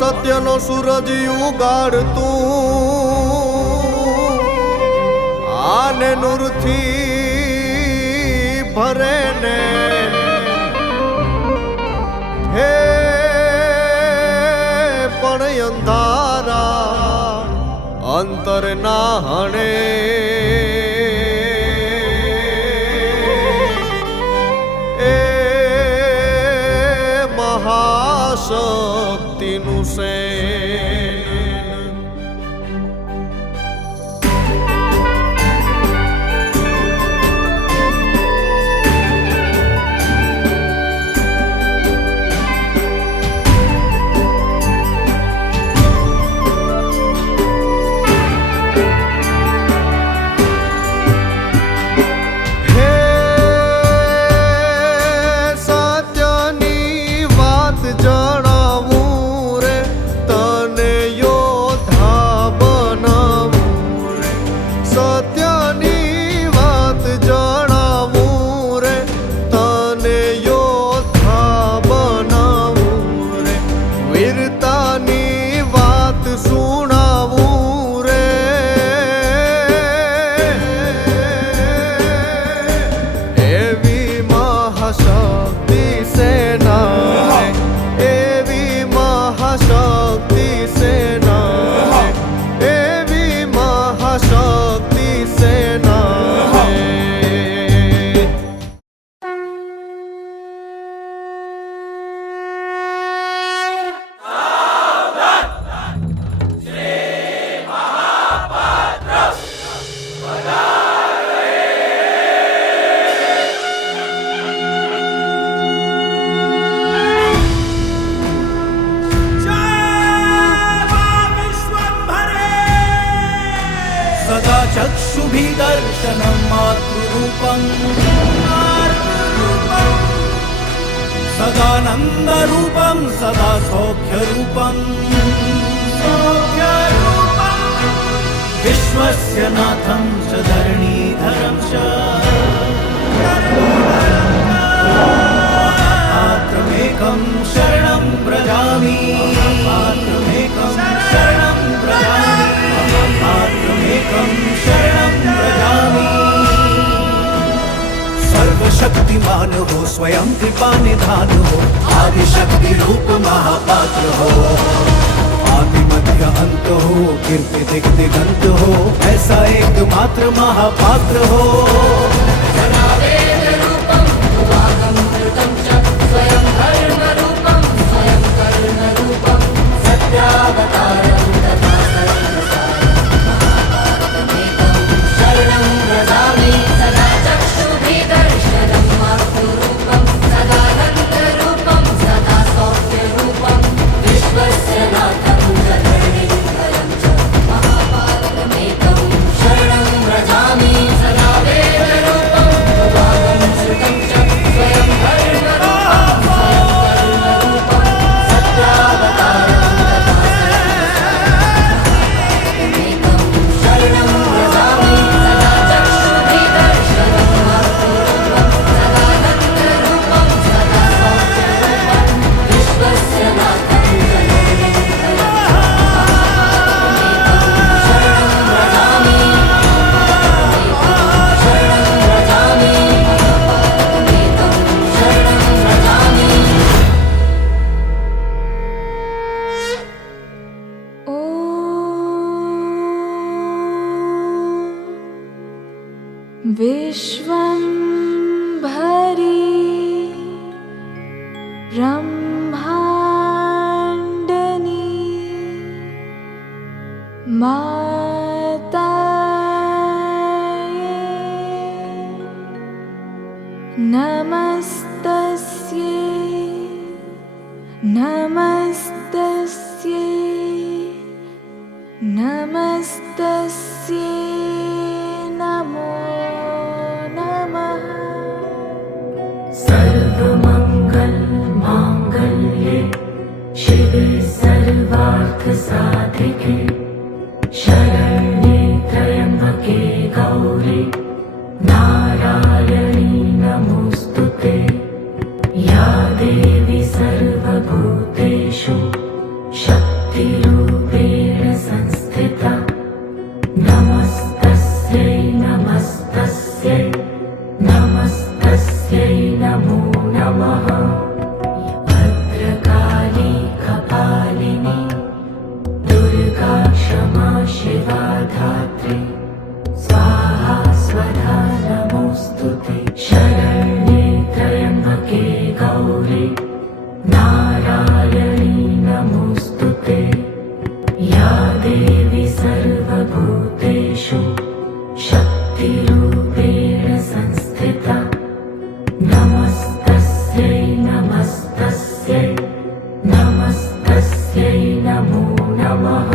સત્યનો સૂરજ ઉગાડતું આને નૂરથી ભરે ને હે પણ અંધારા અંતર ના હણે એ મહાશક્તિનું સેન चक्षुभिदर्शनं मातृरूपं सदानन्दरूपं सदा सौख्यरूपं विश्वस्य नाथं च धरणीधरं च मात्रमेकं शरणं व्रजामि मात्रमेकं शरणं व्रजामि मात्रमेकं शरणं व्रजामि सर्वशक्तिमान हो स्वयं कृपा निधान हो आदिशक्ति रूप महापात्र हो आदि मध्य अंत हो कीर्ति दिग दिगंत हो ऐसा एकमात्र महापात्र हो स्वयं धर्म रूपं स्वयं कर्ण रूपं सत्यावतारं तथा शरणं व्रजामि सदा चक्षुभिदर्शनं मातृरूपं सदानन्दरूपं सदा सौख्यरूपं विश्वस्य नाथं जगन्निधरं च महापात्रमेकं शरणं व्रजामि सदा वेदरूपं उपागं श्रुतं च स्वयं विश्वं भरी ब्रह्माण्डनी माताये नमस्तस्यै नमस्तस्यै नमस्तस्यै नमो सर्वमंगल मांगल्ये शिवे सर्वार्थ साधिके शरण्ये त्र्यंबके गौरी नारायणी नमोस्तुते या देवी सर्वभूतेषु शक्ति क्षमा शिवा धात्री स्वाहा स्वधा नमोऽस्तु ते शरण्ये त्र्यम्बके गौरी नारायणी नमोऽस्तु ते या देवी सर्वभूतेषु शक्तिरूपेण संस्थिता नमस्तस्यै नमस्तस्यै नमस्तस्यै नमो नमः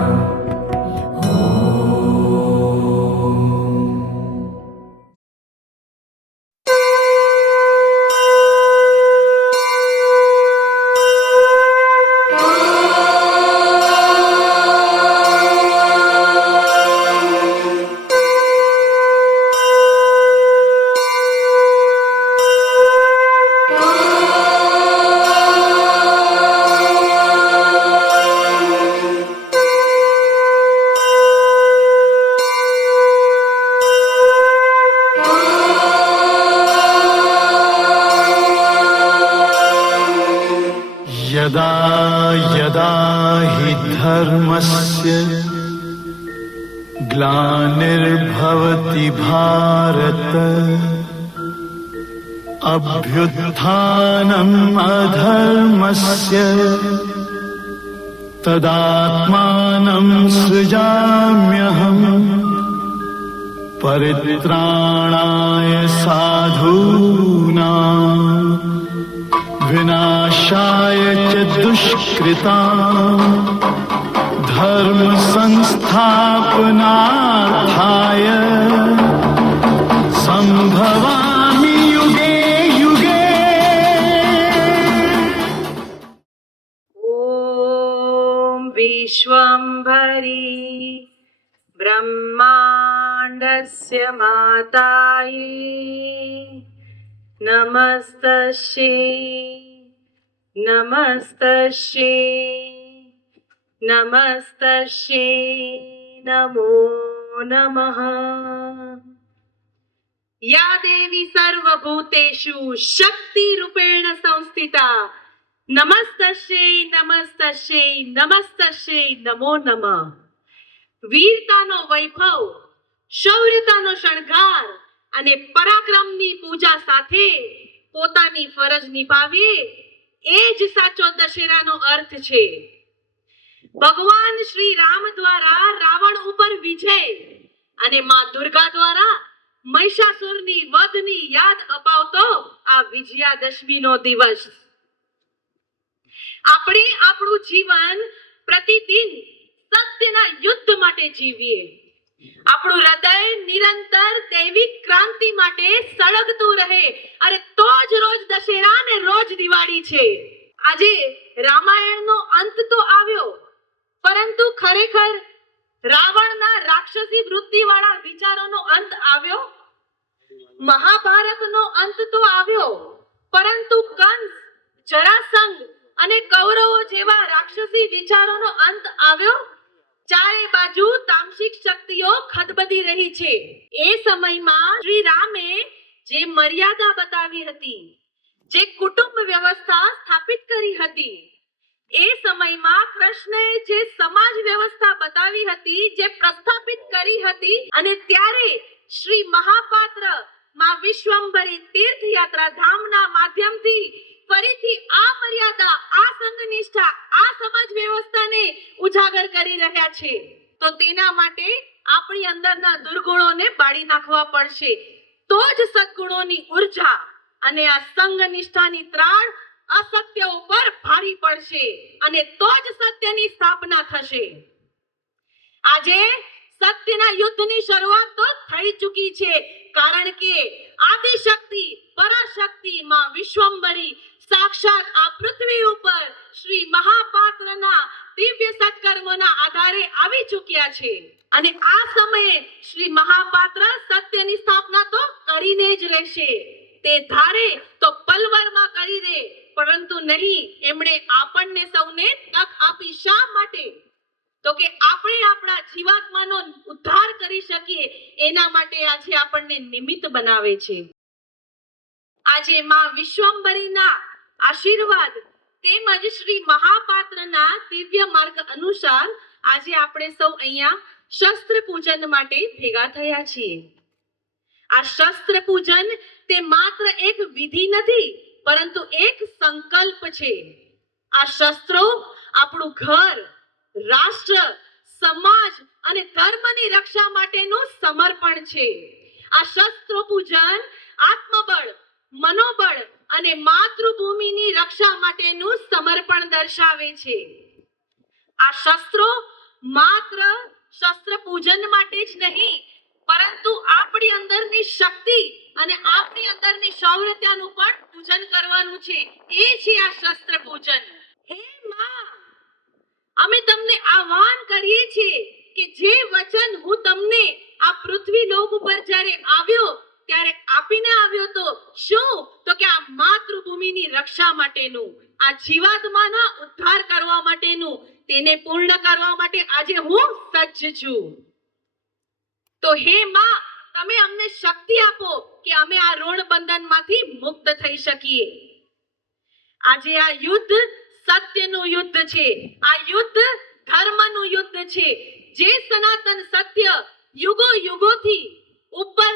यदा यदा हि धर्मस्य ग्लानिर्भवति भारत अभ्युत्थानम् अधर्मस्य तदात्मानं सृजाम्यहम् परित्राणाय साधूनां विनाशाय च दुष्कृताम् धर्म संस्थापनार्थाय संभवामि युगे युगे। ॐ विश्वम्भरी ब्रह्माण्डस्य मातायै नमस्तस्यै नमस्तस्यै नमस्तस्यै नमो नमः। या देवी सर्वभूतेषु शक्तिरूपेण संस्थिता नमस्तस्यै नमस्तस्यै नमस्तस्यै नमो नमः। વીરતાનો વૈભવ, શૌર્યતાનો શણગાર અને પરાક્રમની પૂજા સાથે પોતાની ફરજ નિભાવીએ એ જ સાચો દશેરાનો અર્થ છે. ભગવાન શ્રી રામ દ્વારા રાવણ ઉપર વિજય અને માં દુર્ગા દ્વારા મહિષાસુરની વધની યાદ અપાવતો આ વિજયાદશમીનો દિવસ. આપણે આપણું જીવન પ્રતિદિન સત્યના યુદ્ધ માટે જીવીએ. આપણું હૃદય નિરંતર દૈવિક ક્રાંતિ માટે સળગતું રહે. અરે તો જ રોજ દશેરા ને રોજ દિવાળી છે. આજે રામાયણનો અંત તો આવ્યો, પરંતુ ખરેખર રાવણના રાક્ષસી વૃત્તિવાળા વિચારોનો અંત આવ્યો. મહાભારતનો અંત તો આવ્યો, પરંતુ કંસ, જરાસંઘ અને કૌરવો જેવા રાક્ષસી વિચારોનો અંત આવ્યો. ચારે બાજુ તામસિક શક્તિઓ ખદબદી રહી છે. એ સમયમાં શ્રી રામે જે મર્યાદા બતાવી હતી, જે કુટુંબ વ્યવસ્થા સ્થાપિત કરી હતી, એ સમયમાં કૃષ્ણએ જે સમાજ વ્યવસ્થા બતાવી હતી, જે પ્રસ્થાપિત કરી હતી, અને ત્યારે શ્રી મહાપાત્ર માં વિશ્વમ્ભરી તીર્થયાત્રા ધામના માધ્યમથી ફરીથી આ મર્યાદા, આ સંઘનિષ્ઠા, આ સમાજ વ્યવસ્થાને ઉજાગર કરી રહ્યા છે. તો તેના માટે આપણી અંદરના દુર્ગુણોને બાળી નાખવા પડશે. તો જ સદગુણોની ઉર્જા અને આ સંઘનિષ્ઠાની ત્રાળ અસત્ય ઉપર ભારી પડશે અને તો જ સત્યની સ્થાપના થશે. આજે સત્યના યુદ્ધની શરૂઆત તો થઈ ચૂકી છે, કારણ કે આદિશક્તિ પરાશક્તિ માં વિશ્વમ્ભરી સાક્ષાત આ પૃથ્વી ઉપર શ્રી મહાપાત્રના દિવ્ય સત્કર્મોના આધારે આવી ચૂક્યા છે. અને આ સમયે શ્રી મહાપાત્ર સત્યની સ્થાપના તો કરીને જ રહેશે. તે ધારે તો પલવરમાં કરી દે, પરંતુ નહીં, એમણે આપણને સૌને તક આપી. શા માટે? તો કે આપણે આપણા જીવાત્માનો ઉદ્ધાર કરી શકીએ, એના માટે આજે આપણને નિમિત્ત બનાવે છે. આજે માં વિશ્વમ્ભરીના આશીર્વાદ તેમજ શ્રી મહાપાત્રના દિવ્ય માર્ગ અનુસાર આજે આપણે સૌ અહીંયા શસ્ત્ર પૂજન માટે ભેગા થયા છીએ. આ શસ્ત્ર પૂજન તે માત્ર એક વિધિ નથી, પરંતુ એક સંકલ્પ છે. આ શસ્ત્રો આપણું ઘર, રાષ્ટ્ર, સમાજ અને ધર્મની રક્ષા માટેનું સમર્પણ છે. આ શસ્ત્રો પૂજન આત્મબળ, મનોબળ અને માતૃભૂમિની રક્ષા માટેનું સમર્પણ દર્શાવે છે. આ શસ્ત્રો માત્ર શસ્ત્ર પૂજન માટે જ નહીં, પરંતુ આપણી અંદરની શક્તિ અને આપણી અંદરની શૌર્યતાનું પણ પૂજન કરવાનું છે. એ છે આ શસ્ત્ર પૂજન. હે માં, અમે તમને આહ્વાન કરીએ છીએ કે જે વચન હું તમને આ પૃથ્વી લોક ઉપર જ્યારે આવ્યો ત્યારે આપીને આવ્યો તો શું? તો કે આ માતૃભૂમિની રક્ષા માટેનું, આ જીવાત્માના ઉદ્ધાર કરવા માટેનું, તેને પૂર્ણ કરવા માટે આજે હું સજ્જ છું. તો હે માં, તમે અમને શક્તિ આપો કે અમે આ ઋણ બંધનમાંથી મુક્ત થઈ શકીએ. આજે આ યુદ્ધ સત્યનું યુદ્ધ છે. આ યુદ્ધ ધર્મનું યુદ્ધ છે. જે સનાતન સત્ય યુગો યુગોથી ઉપર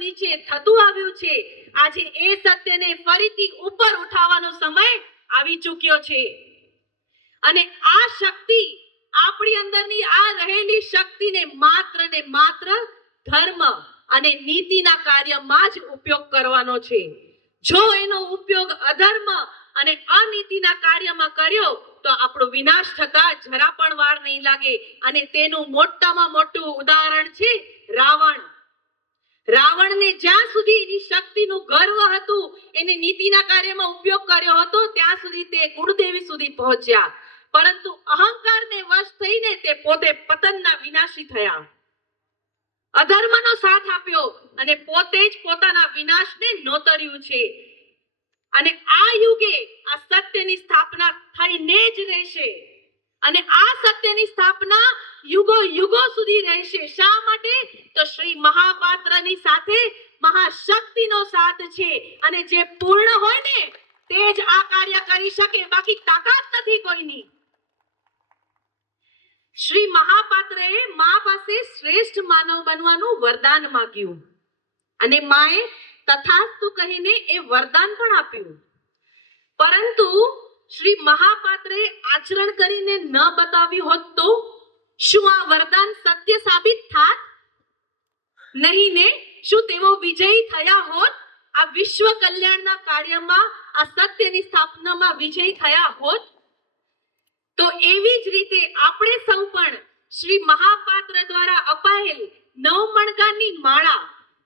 નીચે થતું આવ્યું છે, આજે એ સત્યને ફરીથી ઉપર ઉઠાવવાનો સમય આવી ચૂક્યો છે. અને આ શક્તિ, આપણી અંદરની આ રહેલી શક્તિને માત્ર ને માત્ર ધર્મ અને નીતિના કાર્યમાં જ ઉપયોગ કરવાનો છે. જો એનો ઉપયોગ અધર્મ અને અનીતિના કાર્યમાં કર્યો તો આપણો વિનાશ થતા જરા પણ વાર નહીં લાગે. અને તેનું મોટામાં મોટું ઉદાહરણ છે રાવણ. રાવણને જ્યાં સુધી એની શક્તિનું ગર્વ હતું, એને નીતિના કાર્યમાં ઉપયોગ કર્યો હતો, ત્યાં સુધી તે કુળદેવી સુધી પહોંચ્યા. પરંતુ અહંકારને વશ થઈને તે પોતે પતનના વિનાશી થયા. અધર્મનો સાથ આપ્યો અને પોતે જ પોતાના વિનાશને નોતર્યું છે. અને આ યુગે આ સત્યની સ્થાપના થઈને જ રહેશે. અને આ સત્યની સ્થાપના યુગો યુગો સુધી રહેશે. શા માટે? તો શ્રી મહાપાત્રની સાથે મહાશક્તિનો સાથ છે. અને જે પૂર્ણ હોય ને તે જ આ કાર્ય કરી શકે, બાકી તાકાત નથી કોઈની. શ્રી મહાપાત્રએ મા પાસે શ્રેષ્ઠ માનવ બનવાનું વરદાન માંગ્યું અને માએ તથાસ્તુ કહીને એ વરદાન પણ આપ્યું. પરંતુ શ્રી મહાપાત્રે આચરણ કરીને ન બતાવ્યું હોત તો શું આ વરદાન સત્ય સાબિત થાત? નહીં ને? શું તેઓ વિજયી થયા હોત? આ વિશ્વ કલ્યાણના કાર્યમાં, આ સત્યની સ્થાપનામાં વિજયી થયા હોત? તો એવી જ રીતે આપણે સૌ પણ શ્રી મહાપાત્ર દ્વારા અપાયેલ 9 મણકાની માળા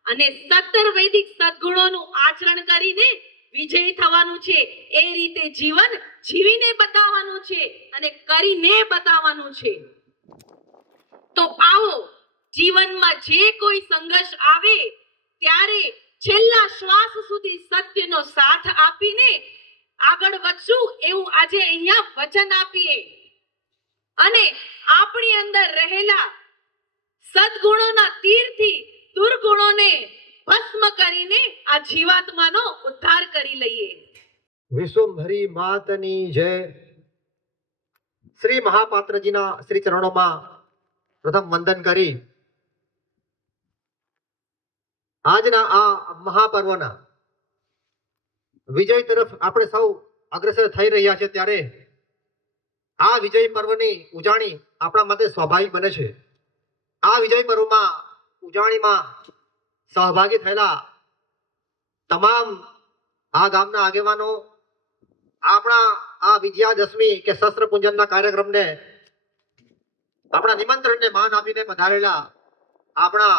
અને 17 વૈદિક સદ્ગુણોનું આચરણ કરીને વિજયી થવાનું છે. એ રીતે જીવન જીવીને બતાવવાનું છે અને કરીને બતાવવાનું છે. તો આવો, જીવનમાં જે કોઈ સંઘર્ષ આવે ત્યારે છેલ્લા શ્વાસ સુધી સત્યનો સાથ આપીને આગળ વધશું એવું આજે અહીંયા વચન આપીએ. અને આપણી અંદર રહેલા સદ્ગુણોના તીરથી દુર્ગુણોને ભસ્મ કરીને આ જીવાત્માનો ઉદ્ધાર કરી લઈએ. વિશ્વંભરી માતની જય. શ્રી મહાપાત્રજીના શ્રી ચરણોમાં પ્રથમ વંદન કરી આજના આ મહાપર્વના વિજય તરફ આપણે સૌ અગ્રસર થઈ રહ્યા છે. ત્યારે આ વિજય પર્વની ઉજાણી આપણા માટે સ્વાભાવિક બને છે. આ વિજય પર્વમાં ઉજાણીમાં સહભાગી થયેલા તમામ આ ગામના આગેવાનો આપણા આ વિજયાદશમી કે શસ્ત્ર પૂજનના કાર્યક્રમને આપણા નિમંત્રણને માન આપીને પધારેલા આપણા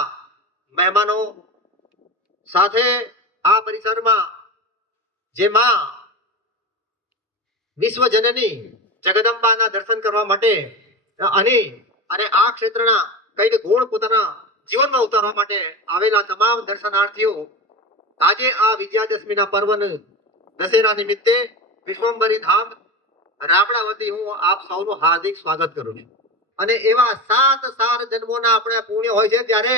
મહેમાનો, સાથે આ પરિસરમાં જે માં વિશ્વજનની જગદંબાના દર્શન કરવા માટે અને આ ક્ષેત્રના કઈક ગુણ પોતાના જીવનમાં ઉતારવા માટે આવેલા તમામ દર્શનાર્થીઓ, આજે આ વિજયાદશમીના પર્વને દશેરા નિમિત્તે વિશ્વંભરી ધામ રાબડા વતી હું આપ સૌનું હાર્દિક સ્વાગત કરું છું. અને એવા 7 સાર જન્મોના આપણે પુણ્ય હોય છે ત્યારે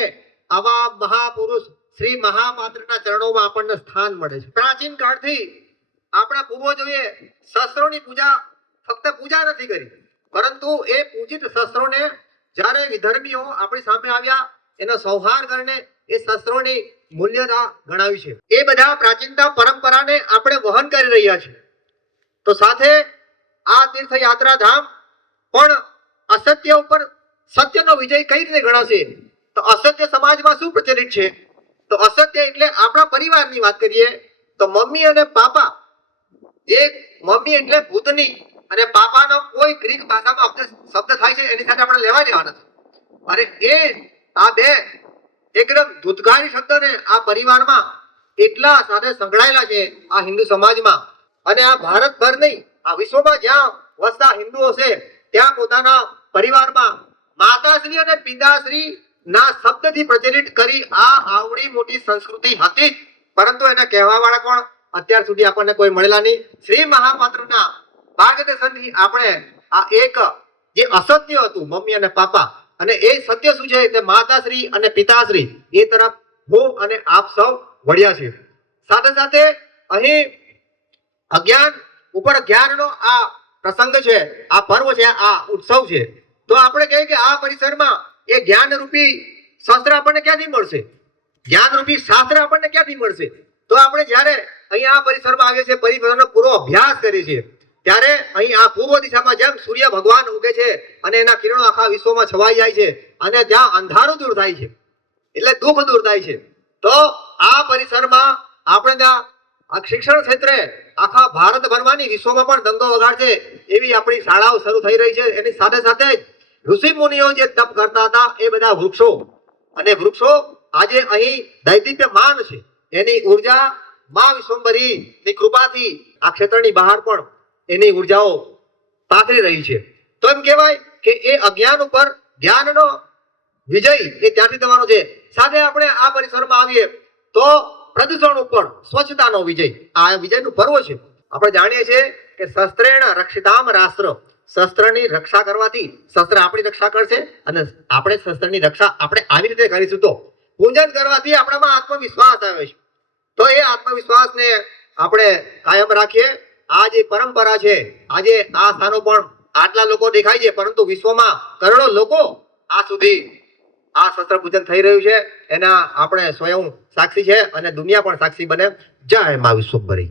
આવા મહાપુરુષ શ્રી મહાપાત્રના ચરણોમાં આપણને સ્થાન મળે છે. પ્રાચીન કાળથી આપણા પૂર્વજોએ શસ્ત્રોની પૂજા ફક્ત પૂજા નથી કરી, પરંતુ એ પૂજિત શસ્ત્રોને જ્યારે વિધર્મીઓ આપણી સામે આવ્યા એનો સંહાર કરીને એ શસ્ત્રોની મૂલ્યતા ગણાવી છે. એ બધા પ્રાચીનતા પરંપરાને આપણે વહન કરી રહ્યા છીએ. તો સાથે આ તીર્થયાત્રા ધામ પણ અસત્ય ઉપર સત્યનો વિજય કઈ રીતે ગણાશે? તો અસત્ય સમાજમાં શું પ્રચલિત છે? તો અસત્ય એટલે આપણા પરિવારની વાત કરીએ તો મમ્મી અને પાપા, જે મમ્મી એટલે ભૂતની અને પાપાનો કોઈ ગ્રીક ભાષામાં શબ્દ થાય છે એની સાથે આપણે લેવા દેવા નથી. અને એ આ બે એકદમ ધૂતકારી શબ્દને આ પરિવારમાં એટલા સાથે સંકળાયેલા છે આ હિન્દુ સમાજમાં. અને આ ભારતભર નહીં, આ વિશ્વમાં જ્યાં વસતા હિન્દુઓ છે ત્યાં પોતાના પરિવારમાં માતાશ્રી અને પિતાશ્રી ના શબ્દથી પ્રચલિત કરી આ આવડી મોટી સંસ્કૃતિ હતી જ. પરંતુ એને કહેવા વાળા કોણ અત્યાર સુધી આપણને કોઈ મળેલા નહીં. શ્રી મહાપાત્રના માર્ગદર્શનથી આપણે આ એક જે અસત્ય હતું મમ્મી અને પાપા, અને એ સત્ય શું છે તે માતાશ્રી અને પિતાશ્રી, એ તરફ હું અને આપ સૌ વળ્યા છે. સાથે સાથે અહીં અજ્ઞાન ઉપર જ્ઞાનનો આ પ્રસંગ છે, આ પર્વ છે, આ ઉત્સવ છે. તો આપણે કહીએ કે આ પરિસરમાં એ જ્ઞાન રૂપી શાસ્ત્ર આપણને ક્યાંથી મળશે? જ્ઞાન રૂપી શાસ્ત્ર આપણને ક્યાંથી મળશે? તો આપણે જ્યારે અહીં આ પરિસરમાં આવીએ છીએ, પરિસરનો પૂરો અભ્યાસ કરીએ છીએ, ત્યારે અહીં આ પૂર્વ દિશામાં જેમ સૂર્ય ભગવાન ઉગે છે અને એના કિરણો આખા વિશ્વમાં છવાઈ જાય છે અને ત્યાં અંધારું દૂર થાય છે, એટલે દુઃખ દૂર થાય છે. તો આ પરિસરમાં આપણે ત્યાં શિક્ષણ ક્ષેત્રે આખા ભારત ભરવાની, વિશ્વમાં પણ ડંકો વગાડશે એવી આપણી શાળાઓ શરૂ થઈ રહી છે. એની સાથે સાથે ઋષિ મુનિઓ જે તપ કરતા હતા એ બધા વૃક્ષો, અને વૃક્ષો આજે અહીં દૈદીપ્યમાન છે. એની ઉર્જા મા વિશ્વંભરી ની કૃપાથી આ ક્ષેત્રની બહાર પણ એની ઉર્જાઓ પાથરી રહી છે. તો એમ કહેવાય કે એ અજ્ઞાન ઉપર જ્ઞાનનો વિજય એ ત્યાંથી થવાનો છે. સાથે આપણે આ પરિસરમાં આવીએ તો પ્રદૂષણ ઉપર સ્વચ્છતાનો વિજય, આ વિજયનું પર્વ છે. આપણે જાણીએ છીએ કે શસ્ત્રેણ રક્ષિતામ રાષ્ટ્ર, શસ્ત્રની રક્ષા કરવાથી શસ્ત્ર આપણી રક્ષા કરશે અને આપણે શસ્ત્રની રક્ષા આપણે આવી રીતે કરીશું. તો પૂજન કરવાથી આપણામાં આત્મવિશ્વાસ આવે છે. તો એ આત્મવિશ્વાસને આપણે કાયમ રાખીએ. આ જે પરંપરા છે, આજે આ સ્થાનો પણ આટલા લોકો દેખાય છે, પરંતુ વિશ્વમાં કરોડો લોકો આ સુધી આ શસ્ત્ર પૂજન થઈ રહ્યું છે એના આપણે સ્વયં સાક્ષી છે અને દુનિયા પણ સાક્ષી બને. જય મા વિશ્વંભરી.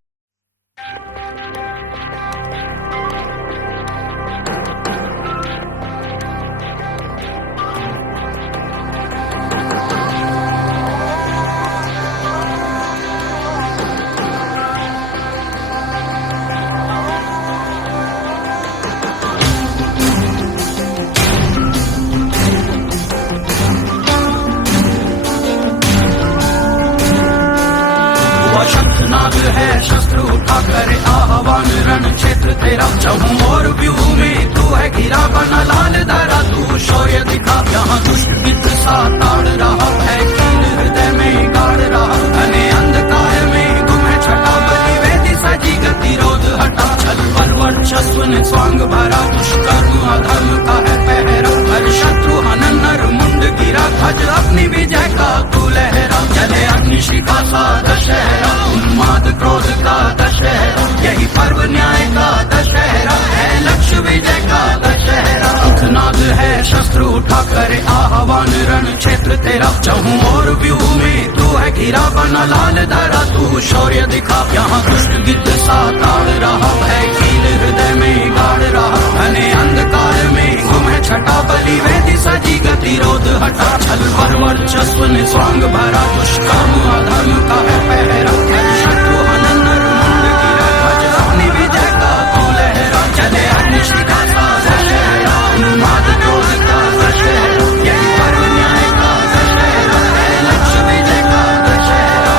शंखनाद है शस्त्र उठा करे आह्वान रण क्षेत्र तेरा चहु और व्यू में तू है घिरा बना लाल दारा तू शौर्य दिखा यहाँ दुष्ट गिद्ध सा ताड़ रहा है कील हृदय में गाड़ रहा अने अंधकार में गुम है छटा बलि वेदी सजी गतिरोध हटा छल पर वर्चस्व ने स्वांग भरा दुष्कर्म अधर्म का है पहरा हर शत्रु हनन नर मुंड गिरा ध्वज अपनी विजय का तू लहरा जले अग्निशिखा सा दशहरा उन्माद क्रोध का दशहरा यही पर्व न्याय का दशहरा है लक्ष्य विजय का दशहरा शंखनाद है शस्त्र उठा करे आह्वान रण क्षेत्र तेरा चहु और व्यू में तू है घिरा बना लाल दारा तू शौर्य दिखा यहाँ दुष्ट गिद्ध सा ताड़ रहा है कील हृदय में गाड़ रहा अने अंधकार में गुम है छटा बलि वेदी सजी गतिरोध हटा छल पर वर्चस्व ने स्वांग भरा दुष्कर्म अधर्म का है पहरा शत्रु हनन नर मुंड गिरा ध्वज अपनी विजय का तू लहरा चले अग्निशिखा सा दशहरा उन्माद क्रोध का दशहरा यही पर्व न्याय का दशहरा है लक्ष्य विजय का दशहरा.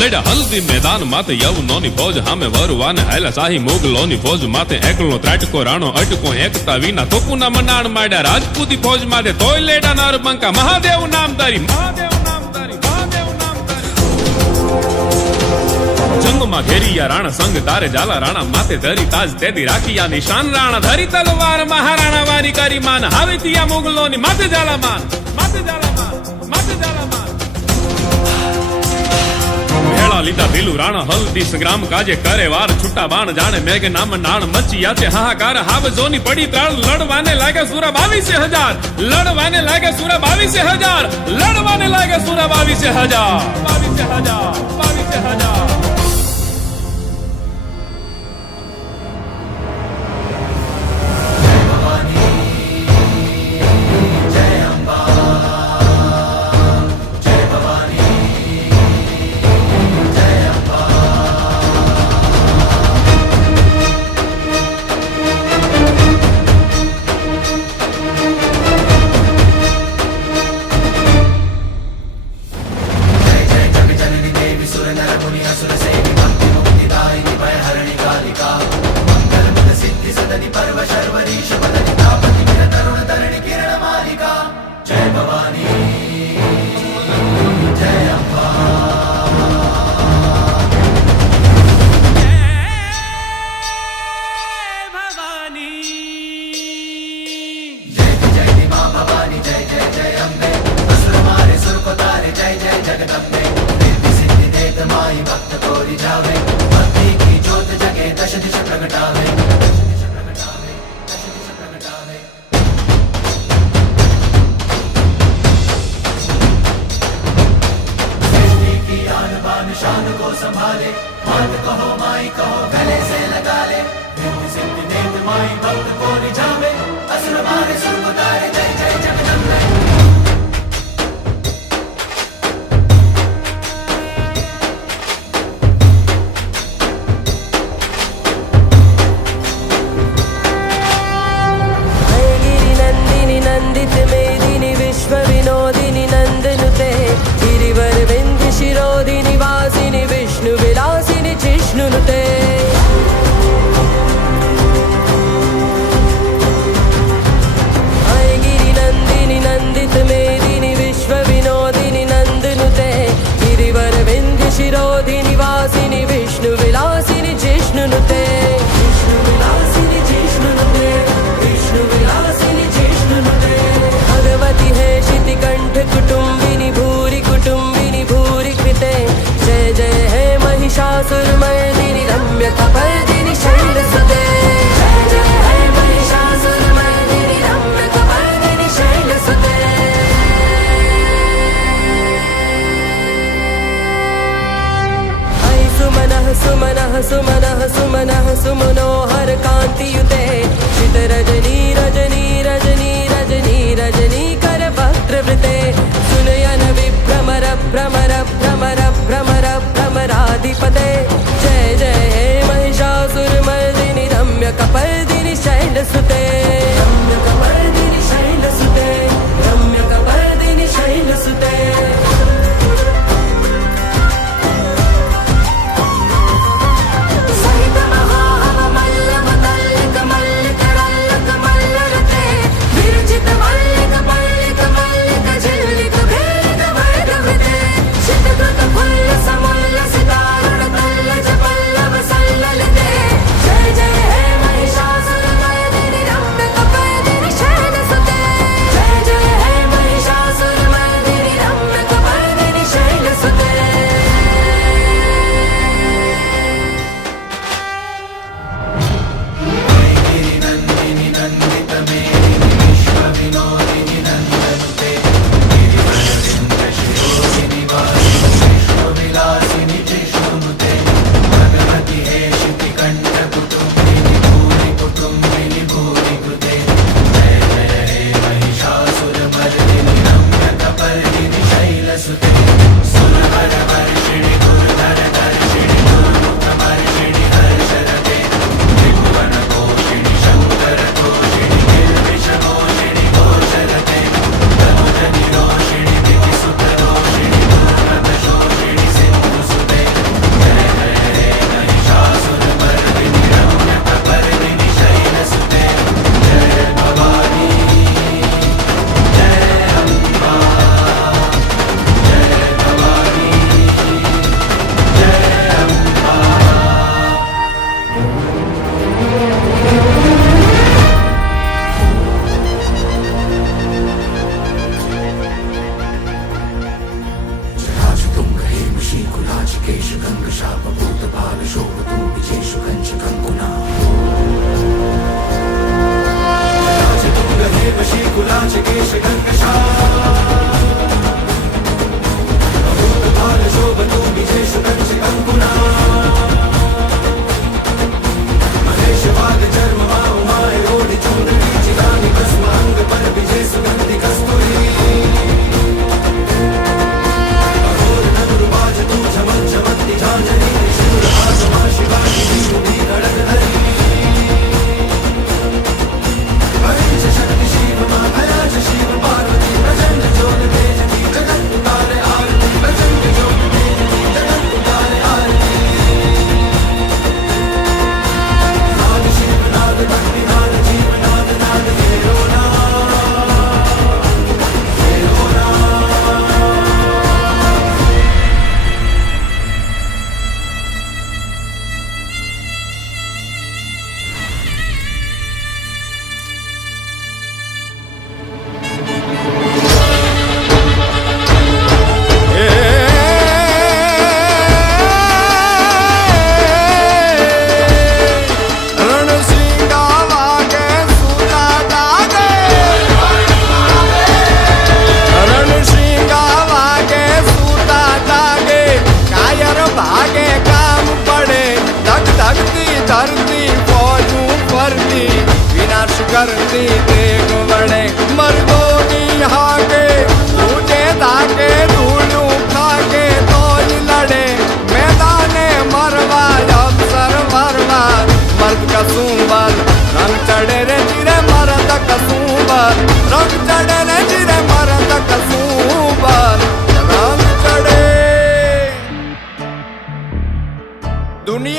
લેડા હલ્દી મેદાન માતે યવનોની ફોજ હામે વરવાને હાયલા શાહી મોગલોની ફોજ માતે એકલો ત્રાટકો રાણો અટકો એકતા વિના તોપુના મનાણ માડ્યા રાજપૂતી ફોજ માતે તોય લેડા નારબંકા મહાદેવ નામધારી મહાદેવ નામધારી મહાદેવ નામધારી જંગમાં ઘેરિયા રાણા સંગ તારે જાલા રાણા માતે ધરી તાજ તેદી રાખિયા નિશાન રાણા ધરી તલવાર મહારાણા વારી કરી માન હાવી તિયા મોગલોની માતે જાલા માન માતે જાલા માન માતે જાલા માન ભેળા લીધા ભીલું રાણા હલ્દી સંગ્રામ કાજે કરે વાર છૂટા બાણ જાણે મેઘ નામ નાણ મચિયા છે હાહાકાર હાવ જોની પડી ત્રાળ લડવાને લાગે સુરા 22,000 લડવાને લાગે સુરા 22,000 લડવાને લાગે સુરા 22,000 22,000 सुर नर मुनि असुर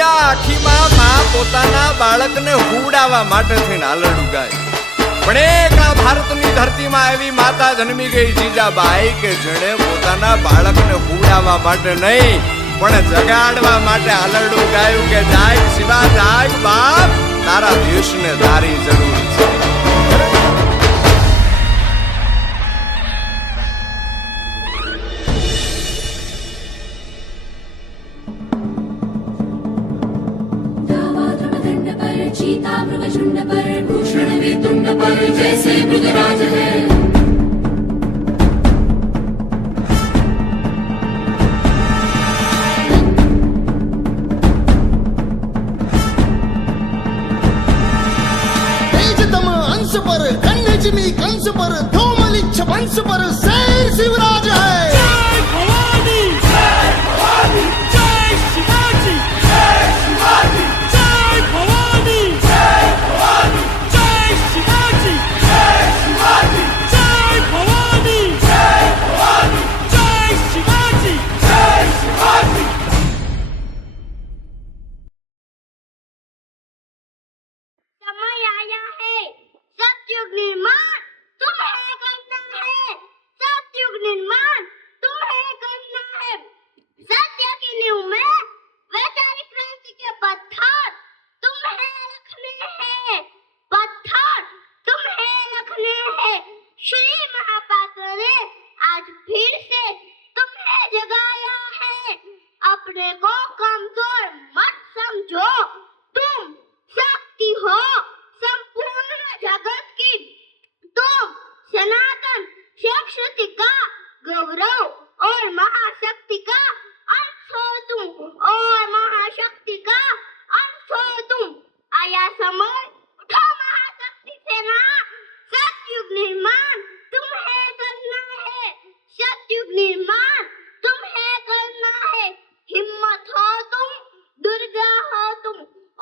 દુનિયા આખીમાં માં પોતાના બાળકને હુવડાવવા માટે થઈને આલરડું ગાય, પણ એક આ ભારતની ધરતીમાં એવી માતા જન્મી ગઈ જીજાબાઈ કે જેણે પોતાના બાળકને હુવડાવવા માટે નહીં પણ જગાડવા માટે આલરડું ગાયું કે જાગ શિવા જાગ બાપ, તારા દેશને તારી જરૂર છે. दंड पर चीता मृगझुंड पर भूषण वेतुंड पर जैसे मृगराज है. तेजतम अंश पर कन्यजमी कंस पर धूमलिच्छ वंश पर शेर शिवराज है. जय भवानी जय भवानी जय शिवाजी जय शिवाजी जय भवानी जय भवानी जय शिवाजी जय शिवाजी जय भवानी जय भवानी जय शिवाजी जय शिवाजी. समय आया है सतयुग निर्माण तुम्हें करना है. सतयुग निर्माण तुम्हें करना है. सत्य की नींव में वैचारिक क्रांति के पत्थर तुम्हें रखने हैं. पत्थर तुम्हें रखने हैं. श्री महापात्र ने आज फिर से तुम्हें जगाया है. अपने को कमजोर मत समझो. तुम शक्ति हो संपूर्ण जगत की. तुम सनातन शक्ति का गौरव और महाशक्ति का अंश हो तुम. और महाशक्ति का अंश हो तुम. आया समय उठो महाशक्ति सेना. सतयुग निर्माण तुम्हें करना है. सतयुग निर्माण तुम्हें करना है. हिम्मत हो तुम, दुर्गा हो तुम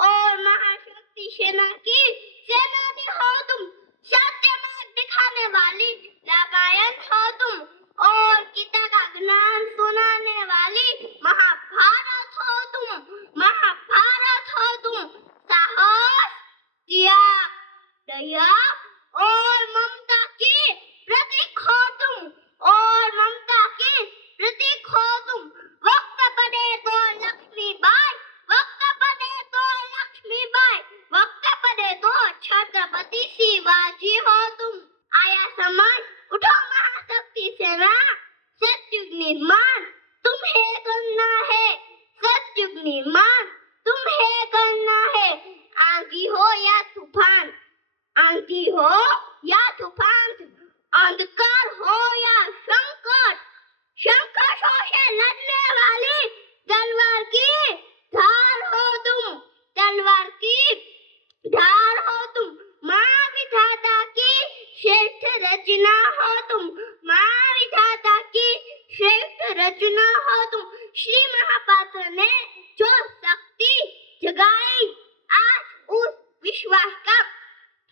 और महाशक्ति सेना की सेनानी हो तुम. सत्य मार्ग दिखाने वाली रामायण हो तुम और गीता का ज्ञान सुनाने वाली महाभारत हो तुम. महाभारत हो तुम. साहस, त्याग, दया और ममता की प्रतीक हो तुम. और ममता की प्रतीक हो तुम. वक्त पड़े तो लक्ष्मीबाई, वक्त पड़े तो लक्ष्मीबाई, वक्त पड़े तो छत्रपति शिवाजी हो तुम. आया समय उठो महाशक्ति सेना. सतयुग निर्माण तुम्हें करना है. सतयुग निर्माण तुम्हें करना है. आंधी हो या तूफान, आंधी हो या तूफान, अंधकार हो या संकट, संकटों से लड़ने वाली तलवार की धार हो तुम. तलवार की धार हो तुम. माँ विधाता की श्रेष्ठ रचना हो तुम. माँ विधाता की श्रेष्ठ रचना हो तुम. श्री महापात्र ने जो शक्ति जगाई, आज उस विश्वास का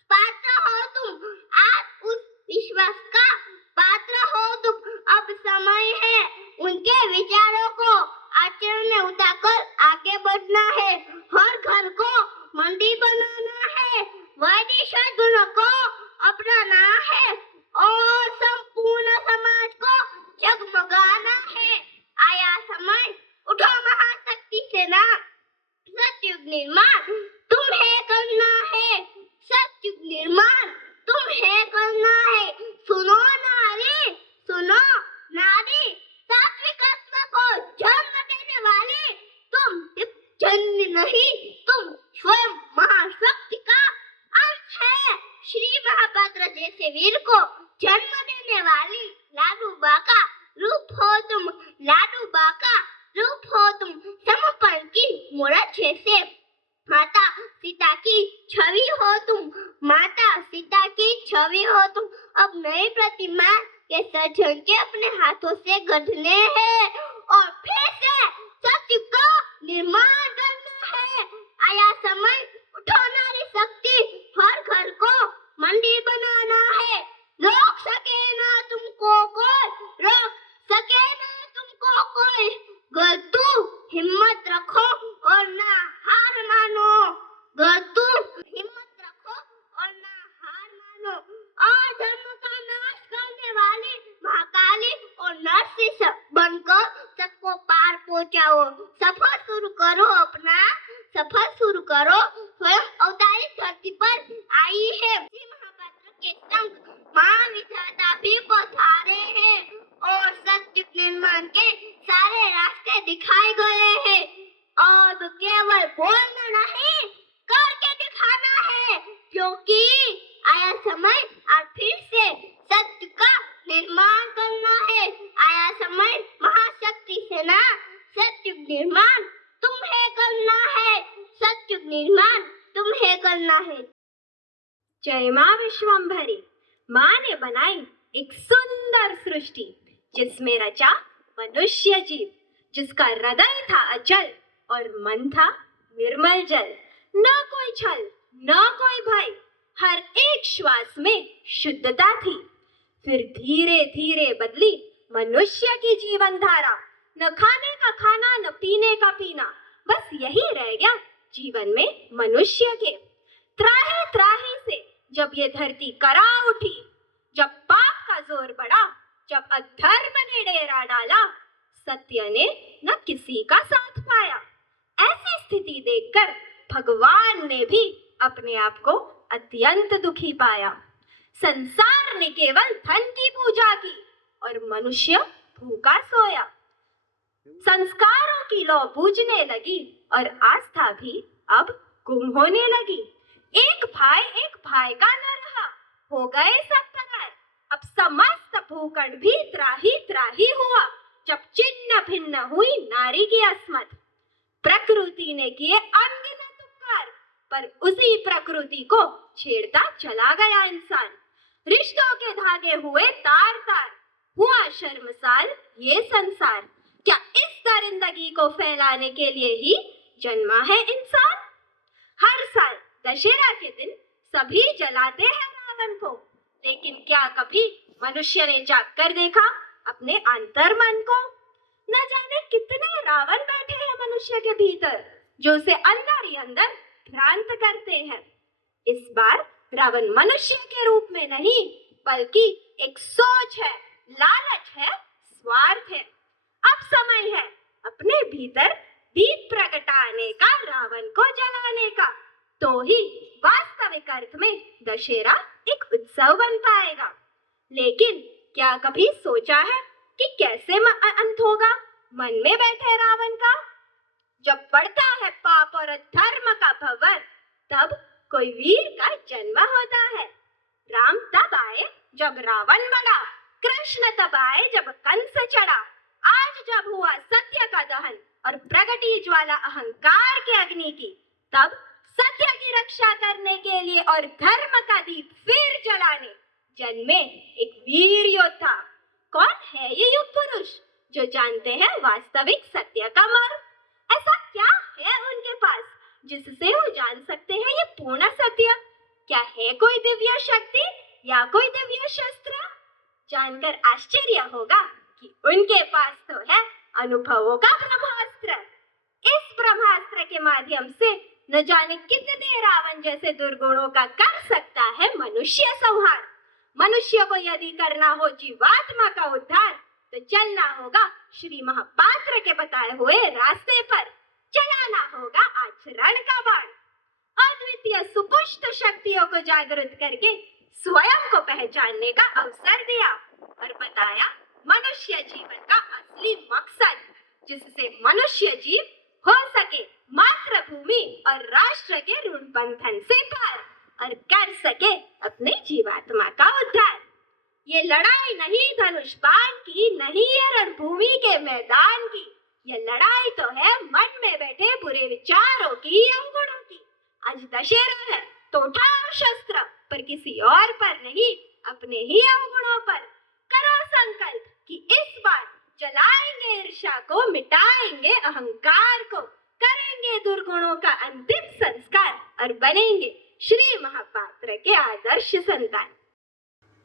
पात्र हो तुम. आज उस विश्वास का पात्र हो तुम. अब समय है उनके विचारों को आचरण में उतारकर आगे बढ़ना है. हर घर को मंदिर बनाना है. वैदिक गुणों को अपनाना है और संपूर्ण समाज को जगमगाना है. आया समय उठो महाशक्ति सेना. सतयुग निर्माण तुम्हें करना है. सतयुग निर्माण तुम्हें करना है. सुनो नारी, सुनो नारी, सात्विक आत्मा को जन्म देने वाली तुम जननी नहीं, तुम स्वयं महाशक्ति का अंश है. श्री महापात्र जैसे वीर को जन्म देने वाली लाडूबा का रूप हो तुम. लाडूबा का रूप हो तुम. समर्पण की मूर्त जैसे माता सीता की छवि हो तुम. माता सीता की छवि हो तुम. अब नई प्रतिमा के सर्जन के अपने हाथों से गढ़ने हैं और फिर से सत्य का निर्माण करना है. आया समय उठो नारी शक्ति. हर घर को मंदिर बनाना है. रोक सके ना तुमको कोई, रोक सके ना तुमको कोई. तू हिम्मत रखो और ना जाओ। सफर शुरू करो अपना, सफर शुरू करो। स्वयं अवतारित धरती पर आई है। श्री महापात्र के संग माँ विधाता भी पधारे हैं और सत्य निर्माण के सारे रास्ते दिखाए गए हैं। अब केवल बोलना नहीं, करके दिखाना है, क्योंकि आया समय और फिर से सत्य का निर्माण करना है। आया समय महाशक्ति से ना, सत्य निर्माण तुम्हें करना है, सत्य निर्माण तुम्हें करना है। जय माँ विश्वम्भरी। माँ ने बनाई एक सुंदर सृष्टि, जिसमें रचा मनुष्य जीव, जिसका हृदय था अचल और मन था निर्मल जल। न कोई छल, न कोई भय, हर एक श्वास में शुद्धता थी। फिर धीरे धीरे बदली मनुष्य की जीवन धारा। न खाने का खाना, न पीने का पीना, बस यही रह गया जीवन में मनुष्य के। त्राही त्राही से जब ये धरती करा उठी, जब पाप का जोर बढ़ा, जब अधर्म ने डेरा डाला, सत्य ने न किसी का साथ पाया। ऐसी स्थिति देखकर भगवान ने भी अपने आप को अत्यंत दुखी पाया। संसार ने केवल धन की पूजा की और मनुष्य भूखा सोया। संस्कारों की लौ बूझने लगी और आस्था भी अब गुम होने लगी। एक भाई का न रहा, हो गए सब पराए। अब समस्त भूखंड भी त्राही त्राही हुआ, जब छिन्न भिन्न हुई नारी की अस्मत। प्रकृति ने किए अनगिनत उपकार, पर उसी प्रकृति को छेड़ता चला गया इंसान। रिश्तों के धागे हुए तार तार, हुआ शर्मसार ये संसार। क्या इस दरिंदगी को फैलाने के लिए ही जन्मा है इंसान? हर साल दशहरा के दिन सभी जलाते हैं रावण को, लेकिन क्या कभी मनुष्य ने जाग कर देखा अपने अंतर्मन को? न जाने कितने रावण बैठे हैं मनुष्य के भीतर, जो उसे अंदर ही अंदर भ्रांत करते हैं। इस बार रावण मनुष्य के रूप में नहीं, बल्कि एक सोच है, लालच है, स्वार्थ है। अब समय है अपने भीतर दीप प्रगटाने का, रावण को जलाने का, तो ही वास्तविक अर्थ में दशहरा एक उत्सव बन पाएगा। लेकिन क्या कभी सोचा है कि कैसे अंत होगा मन में बैठे रावण का? जब बढ़ता है पाप और धर्म का भंवर, तब कोई वीर का जन्म होता है। राम तब आए जब रावण बढ़ा, कृष्ण तब आए जब कंस चढ़ा। आज जब हुआ सत्य का दहन और प्रगटी ज्वाला अहंकार के अग्नि की, तब सत्य की रक्षा करने के लिए और धर्म का दीप फिर जलाने जन्मे एक वीर योद्धा। कौन है ये युग पुरुष जो जानते हैं वास्तविक सत्य का मर्म? ऐसा क्या है उनके पास जिससे वो जान सकते हैं ये पूर्ण सत्य? क्या है कोई दिव्य शक्ति या कोई दिव्य शस्त्र? जानकर आश्चर्य होगा कि उनके पास तो है अनुभवों का ब्रह्मास्त्र। इस ब्रह्मास्त्र के माध्यम से न जाने कितने रावण जैसे दुर्गुणों का कर सकता है मनुष्य संहार। मनुष्य को यदि करना हो जीवात्मा का उद्धार, तो चलना होगा श्री महापात्र के बताए हुए रास्ते पर, चलाना होगा आचरण का बाण। अद्वितीय सुपुष्ट शक्तियों को जागृत करके स्वयं को पहचानने का अवसर दिया और बताया मनुष्य जीवन का असली मकसद, जिससे मनुष्य जीव हो सके मातृभूमि और राष्ट्र के ऋण बंधन से पार और कर सके अपने जीवात्मा का उद्धार। ये लड़ाई नहीं धनुष बाण की, नहीं है रणभूमि के मैदान की। ये लड़ाई तो है मन में बैठे बुरे विचारों की, अवगुणों की। आज दशहरा है तो उठाओ शस्त्र, पर किसी और पर नहीं, अपने ही अवगुणों पर। करो संकल्प कि इस बार जलाएंगे ईर्ष्या को, मिटाएंगे अहंकार को, करेंगे दुर्गुणों का अंतिम संस्कार और बनेंगे श्री महापात्र के आदर्श संतान।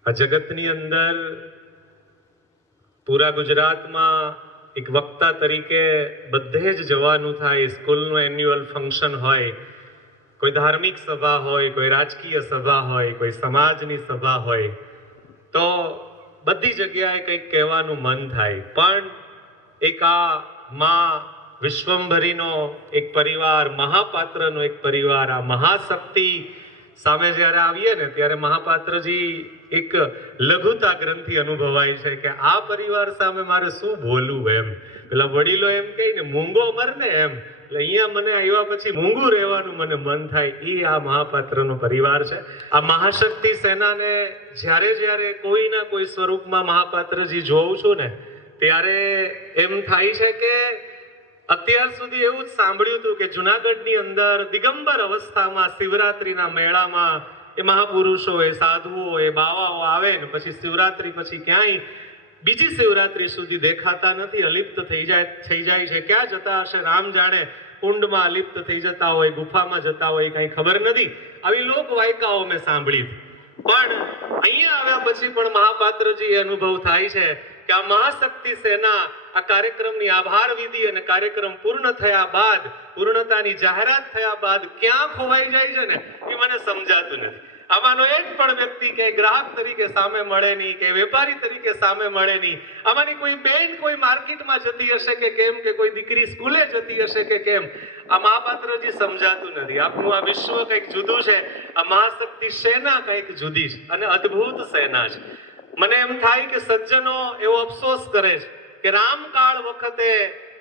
આ જગતની અંદર પૂરા ગુજરાતમાં એક વક્તા તરીકે બધે જ જવાનું થાય। સ્કૂલનું એન્યુઅલ ફંક્શન હોય, કોઈ ધાર્મિક સભા હોય, કોઈ રાજકીય સભા હોય, કોઈ સમાજની સભા હોય, તો બધી જગ્યાએ કંઈક કહેવાનું મન થાય। પણ એક આ માં વિશ્વંભરીનો એક પરિવાર, મહાપાત્રનો એક પરિવાર, આ મહાશક્તિ સામે જ્યારે આવીએ ને ત્યારે મહાપાત્રજી એક લઘુતા ગ્રંથિ અનુભવાય છે કે આ પરિવાર સામે મારે શું બોલવું એમ. પેલા વડીલો એમ કહે ને મૂંગો મરને એમ, એટલે અહીંયા મને આવ્યા પછી મૂંગું રહેવાનું મને મન થાય. એ આ મહાપાત્રનો પરિવાર છે. આ મહાશક્તિ સેનાને જ્યારે જ્યારે કોઈના કોઈ સ્વરૂપમાં મહાપાત્રજી જોઉં છું ને ત્યારે એમ થાય છે કે અત્યાર સુધી એવું જ સાંભળ્યું હતું કે જુનાગઢની અંદર દિગંબર અવસ્થામાં શિવરાત્રીના મેળામાં એ મહાપુરુષો, એ સાધુઓ, એ બાવાઓ આવે ને પછી શિવરાત્રી પછી ક્યાંય બીજી શિવરાત્રી સુધી દેખાતા નથી, અલિપ્ત થઈ જાય છે. ક્યાં જતા હશે રામ જાણે. કુંડમાં અલિપ્ત થઈ જતા હોય, ગુફામાં જતા હોય, કઈ ખબર નથી. આવી લોકવાયકાઓ મેં સાંભળી. પણ અહીંયા આવ્યા પછી પણ મહાપાત્રજી અનુભવ થાય છે કે આ મહાશક્તિ સેના આ કાર્યક્રમની આભાર વિધિ અને કાર્યક્રમ પૂર્ણ થયા બાદ, પૂર્ણતાની જાહેરાત થયા બાદ ક્યાં ખોવાઈ જાય છે ને એ મને સમજાતું નથી. આમાંનો એક પણ વ્યક્તિ કે ગ્રાહક તરીકે સામે મળે નહીં, કે વેપારી તરીકે સામે મળે નહીં. આમાંની કોઈ બેન કોઈ માર્કેટમાં જતી હશે કે કેમ, કે કોઈ દીકરી સ્કૂલે જતી હશે કે કેમ, આ મહાપાત્રજી સમજાતું નથી. આપનું આ વિશ્વ કંઈક જુદું છે, આ મહાશક્તિ સેના કંઈક જુદી છે અને અદ્ભુત સેના છે. મને એમ થાય કે સજ્જનો એવો અફસોસ કરે છે કે રામકાળ વખતે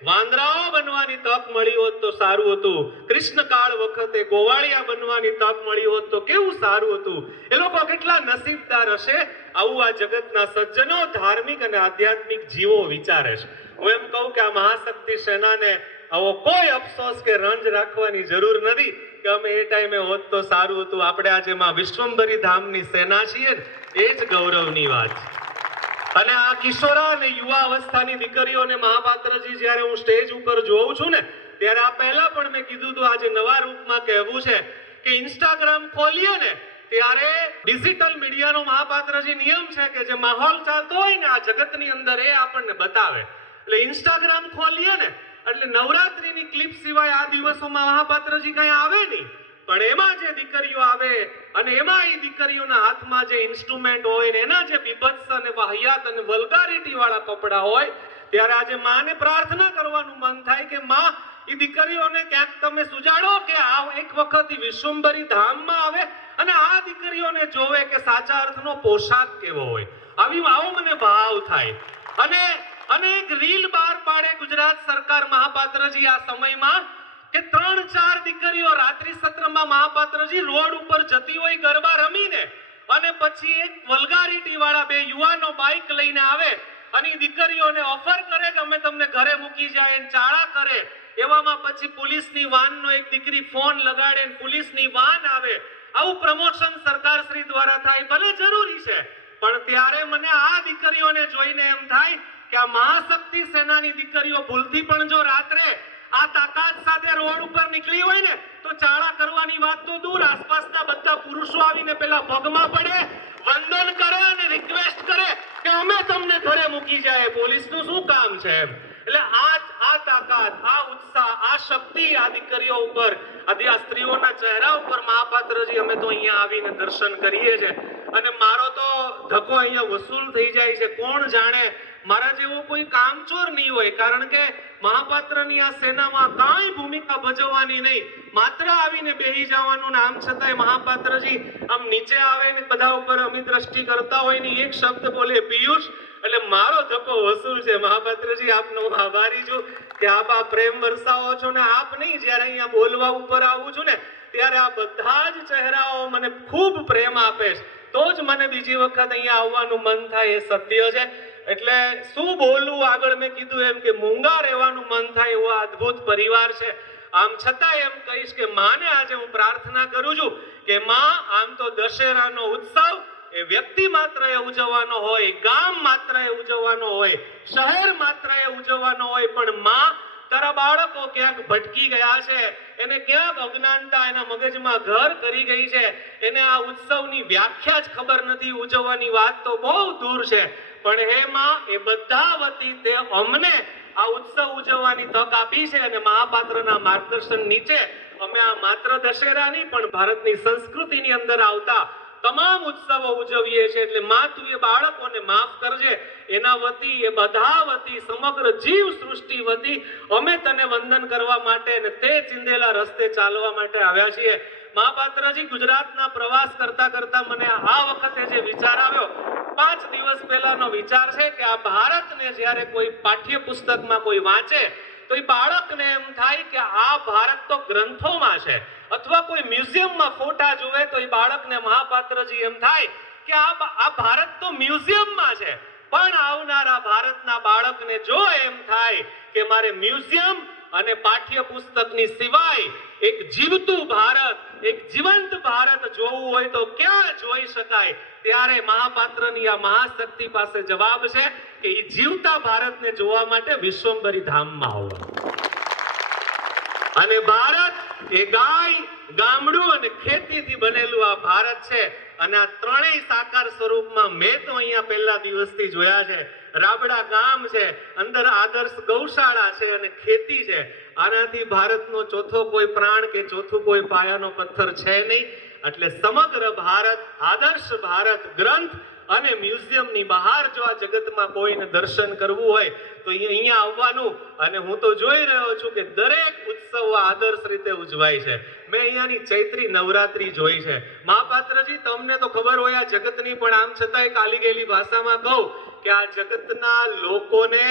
વાંદરાઓ બનવાની તક મળી હોત તો સારું હતું, કૃષ્ણકાળ વખતે ગોવાળિયા બનવાની તક મળી હોત તો કેવું સારું હતું. એ લોકો કેટલા નસીબદાર હશે. આવું આ જગતના સજ્જનો, ધાર્મિક અને આધ્યાત્મિક જીવો વિચારે છે. હું એમ કહું કે આ મહાશક્તિ સેનાને આવો કોઈ અફસોસ કે રંજ રાખવાની જરૂર નથી કે અમે એ ટાઈમે હોત તો સારું હતું. આપણે આજે માં વિશ્વંભરી ધામની સેના છીએ ને એ જ ગૌરવની વાત છે. અને આ કિશોરા અને યુવા અવસ્થાની દીકરીઓને મહાપાત્રજી જ્યારે હું સ્ટેજ ઉપર જોઉં છું ને ત્યારે આ પહેલા પણ મેં કીધું હતું, આજે નવા રૂપમાં કહેવું છે કે ઇન્સ્ટાગ્રામ ખોલીએ ને ત્યારે ડિજિટલ મીડિયાનો મહાપાત્રજી નિયમ છે કે જે માહોલ ચાલતો હોય ને આ જગતની અંદર એ આપણને બતાવે. એટલે ઇન્સ્ટાગ્રામ ખોલીએ ને એટલે નવરાત્રીની ક્લિપ સિવાય આ દિવસોમાં મહાપાત્રજી કઈ આવે નહીં. પણ એમાં જે દીકરીઓ આવે અને એમાં એ દીકરીઓના હાથમાં જે ઇન્સ્ટ્રુમેન્ટ હોય ને એના જે બીભત્સ અને વાહિયાત અને વલ્ગારિટી વાળા કપડા હોય ત્યારે આજે માને પ્રાર્થના કરવાનું મન થાય કે માં એ દીકરીઓને ક્યાંક તમે સુજાડો કે આ એક વખત વિશ્વંભરી ધામમાં આવે અને આ દીકરીઓને જોવે કે સાચા અર્થનો પોશાક કેવો હોય. આવો મને ભાવ થાય. અને એક રીલ બહાર પાડે ગુજરાત સરકાર મહાપાત્રજી આ સમયમાં કે 3-4 દીકરીઓ રાત્રિ સત્રમાં મહાપાત્રજી રોડ ઉપર જતી હોય ગરબા રમીને અને પછી એક વલ્ગારિટી વાળા બે યુવાનો બાઇક લઈને આવે અને દીકરીઓને ઓફર કરે કે અમે તમને ઘરે મૂકી જાય, ચાળા કરે. એવામાં પછી પોલીસની વાનનો એક દીકરી ફોન લગાડે, પોલીસની વાન આવે. આવું પ્રમોશન સરકાર શ્રી દ્વારા થાય, ભલે જરૂરી છે, પણ ત્યારે મને આ દીકરીઓને જોઈને એમ થાય કે આ મહાશક્તિ સેનાની દીકરીઓ ભૂલથી પણ જો રાત્રે આ તાકાત સાથે રોડ ઉપર નીકળી હોય ને તો ચાળા કરવાની વાત તો દૂર, આસપાસના બધા પુરુષો આવીને પેલા પગમાં પડે, વંદન કરે અને રિક્વેસ્ટ કરે કે અમે તમને ઘરે મૂકી જાય. પોલીસનું શું કામ છે એમ. એટલે આ તાકાત, આ ઉત્સાહ, આ શક્તિ આ દીકરીઓ ઉપર, આ સ્ત્રીઓના ચહેરા ઉપર મહાપાત્રજી અમે તો અહીંયા આવીને દર્શન કરીએ છીએ અને મારો તો ધક્કો અહીંયા વસૂલ થઈ જાય છે. કોણ જાણે મારા જેવો કોઈ કામચોર નહીં હોય, કારણ કે મહાપાત્રની આ સેનામાં કાંઈ ભૂમિકા ભજવવાની નહીં, માત્ર આવીને બેહી જવાનું. આમ છતાંય મહાપાત્રજી આમ નીચે આવે ને બધા ઉપર અમી દ્રષ્ટિ કરતા હોય ને એક શબ્દ બોલે પિયુષ, એટલે મારો ધક્કો વસૂલ છે. મહાપાત્રજી આપનો આભારી છું કે આપ આ પ્રેમ વરસાવો છો ને આપ નહીં, જ્યારે અહીંયા બોલવા ઉપર આવું છું ને ત્યારે આ બધા જ ચહેરાઓ મને ખૂબ પ્રેમ આપે છે, તો જ મને બીજી વખત અહીંયા આવવાનું મન થાય. એ સત્ય છે. એટલે શું બોલવું, આગળ મેં કીધું એમ કે મૂંગા રહેવાનું મન થાય એવો અદ્ભુત પરિવાર છે. આમ છતાં એમ કહીશ કે માને આજે હું પ્રાર્થના કરું છું કે માં, આમ તો દશેરાનો ઉત્સવ એ વ્યક્તિ માત્ર એ ઉજવવાનો હોય, ગામ માત્ર એ ઉજવવાનો હોય, શહેર માત્ર એ ઉજવવાનો હોય, પણ માં તારા બાળકો ક્યાંક ભટકી ગયા છે, એને ક્યાંક અજ્ઞાનતા એના મગજમાં ઘર કરી ગઈ છે, એને આ ઉત્સવની વ્યાખ્યા જ ખબર નથી, ઉજવવાની વાત તો બહુ દૂર છે. પણ હે માં, એ બધા વતી તે અમને આ ઉત્સવ ઉજવવાની તક આપી છે અને મહાપાત્રના માર્ગદર્શન નીચે અમે આ માત્ર દશેરા નહીં પણ ભારતની સંસ્કૃતિની અંદર આવતા તમામ ઉત્સવો ઉજવીએ છીએ. એટલે માં તું એ બાળકોને માફ કરજે. એના વતી, એ બધા વતી, સમગ્ર જીવ સૃષ્ટિ વતી અમે તને વંદન કરવા માટે અને તે ચિંદેલા રસ્તે ચાલવા માટે આવ્યા છીએ. મહાપાત્રજી, ગુજરાતના પ્રવાસ કરતા કરતા મને આ વખતે જે વિચાર આવ્યો, 5 દિવસ પહેલાનો વિચાર છે કે આ ભારતને જ્યારે કોઈ પાઠ્યપુસ્તકમાં કોઈ વાંચે તો એ બાળકને એમ થાય કે આ ભારત તો ગ્રંથોમાં છે, અથવા કોઈ મ્યુઝિયમમાં ફોટા જોવે તો એ બાળકને મહાપાત્રજી એમ થાય કે આ ભારત તો મ્યુઝિયમમાં છે. પણ આવનારા ભારતના બાળકને જો એમ થાય કે મારે મ્યુઝિયમ અને પાઠ્યપુસ્તકની સિવાય એક જીવતું ભારત, એક જીવંત ભારત જોવું હોય તો ક્યાં જોઈ શકાય, ત્યારે મહાપાત્રની આ મહાશક્તિ પાસે જવાબ છે કે એ જીવતા ભારતને જોવા માટે વિશ્વંભરી ધામમાં આવવાનું. અને ભારત એ ગાય, ગામડું અને ખેતીથી બનેલું આ ભારત છે. અને આ ત્રણેય સાકાર સ્વરૂપમાં મેં તો અહીંયા પહેલા દિવસથી જોયા છે. રાબડા ગામ છે, અંદર આદર્શ ગૌશાળા છે અને ખેતી છે. આનાથી ભારતનો ચોથો કોઈ પ્રાણ કે ચોથું કોઈ પાયાનો પથ્થર છે નહીં. એટલે સમગ્ર ભારત, આદર્શ ભારત, ગ્રંથ અને મ્યુઝિયમની બહાર જો આ જગતમાં કોઈને દર્શન કરવું હોય તો અહીંયા આવવાનું. અને હું તો જોઈ રહ્યો છું કે દરેક ઉત્સવ આદર્શ રીતે ઉજવાય છે. મેં અહીંયાની ચૈત્રી નવરાત્રી જોઈ છે. મહાપાત્રજી, તમને તો ખબર હોય આ જગતની, પણ આમ છતાંય કાલી ગયેલી ભાષામાં કહું કે આ જગતના લોકોને